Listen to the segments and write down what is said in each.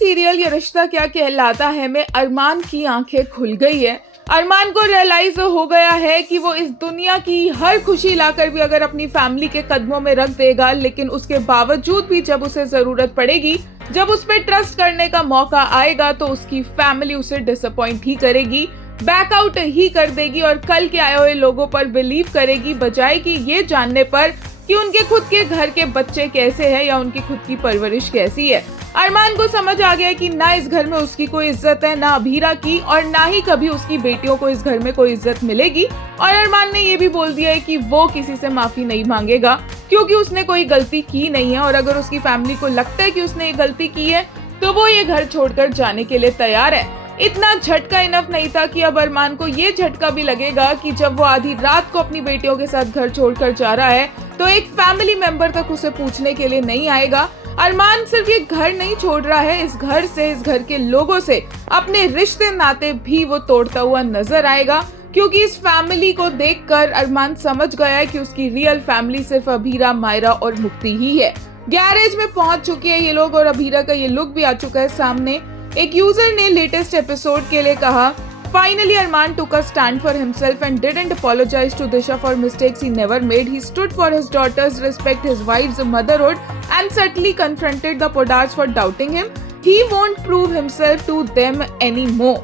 Serial ये रिश्ता क्या कहलाता है में अरमान की आंखें खुल गई है। अरमान को रियलाइज हो गया है कि वो इस दुनिया की हर खुशी लाकर भी अगर अपनी फैमिली के कदमों में रख देगा, लेकिन उसके बावजूद भी जब उसे जरूरत पड़ेगी, जब उस पर ट्रस्ट करने का मौका आएगा, तो उसकी फैमिली उसे डिसअपॉइंट ही करेगी, बैकआउट ही कर देगी और कल के आए हुए लोगों पर बिलीव करेगी, बजाय कि ये जानने पर कि उनके खुद के घर के बच्चे कैसे हैं या उनकी खुद की परवरिश कैसी है। अरमान को समझ आ गया कि ना इस घर में उसकी कोई इज्जत है, ना अभीरा की, और ना ही कभी उसकी बेटियों को इस घर में कोई इज्जत मिलेगी। और अरमान ने ये भी बोल दिया है कि वो किसी से माफी नहीं मांगेगा, क्योंकि उसने कोई गलती की नहीं है, और अगर उसकी फैमिली को लगता है कि उसने ये गलती की है तो वो ये घर छोड़कर जाने के लिए तैयार है। इतना झटका इनफ नहीं था कि अब अरमान को ये झटका भी लगेगा कि जब वो आधी रात को अपनी बेटियों के साथ घर छोड़कर जा रहा है तो एक फैमिली मेंबर तक उसे पूछने के लिए नहीं आएगा। अरमान सिर्फ ये घर नहीं छोड़ रहा है, इस घर से, इस घर के लोगों से अपने रिश्ते नाते भी वो तोड़ता हुआ नजर आएगा, क्योंकि इस फैमिली को देखकर अरमान समझ गया है कि उसकी रियल फैमिली सिर्फ अभीरा, मायरा और मुक्ति ही है। गैरेज में पहुंच चुके हैं ये लोग और अभीरा का ये लुक भी आ चुका है सामने। एक यूजर ने लेटेस्ट एपिसोड के लिए कहा, Finally, Arman took a stand for himself and didn't apologize to Disha for mistakes he never made. He stood for his daughters, respect his wife's motherhood, and subtly confronted the Podars for doubting him. He won't prove himself to them anymore.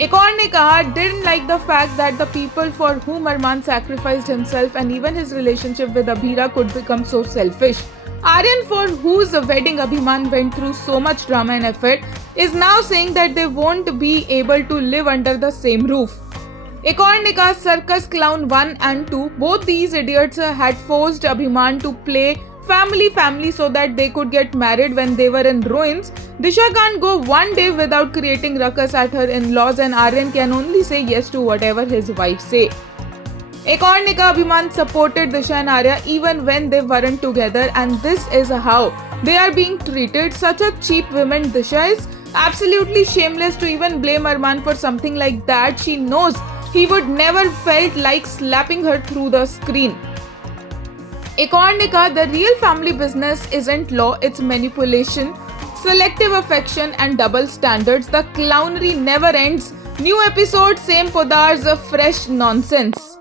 एक और ने कहा, didn't like the fact that the people for whom Arman sacrificed himself and even his relationship with Abhira could become so selfish. Aryan, for whose wedding Abhiman went through so much drama and effort, is now saying that they won't be able to live under the same roof. एक और ने कहा, Circus Clown 1 and 2, both these idiots had forced Abhiman to play family so that they could get married when they were in ruins. Disha can't go one day without creating ruckus at her in-laws, and Aryan can only say yes to whatever his wife say. एक और ने कहा, अभिमान supported Disha and Arya even when they weren't together, and this is how they are being treated. Such a cheap woman Disha is. Absolutely shameless to even blame Arman for something like that. She knows he would never felt like slapping her through the screen. एक और ने कहा, the real family business isn't law, it's manipulation, selective affection and double standards. The clownery never ends. New episode, same Podars, fresh nonsense.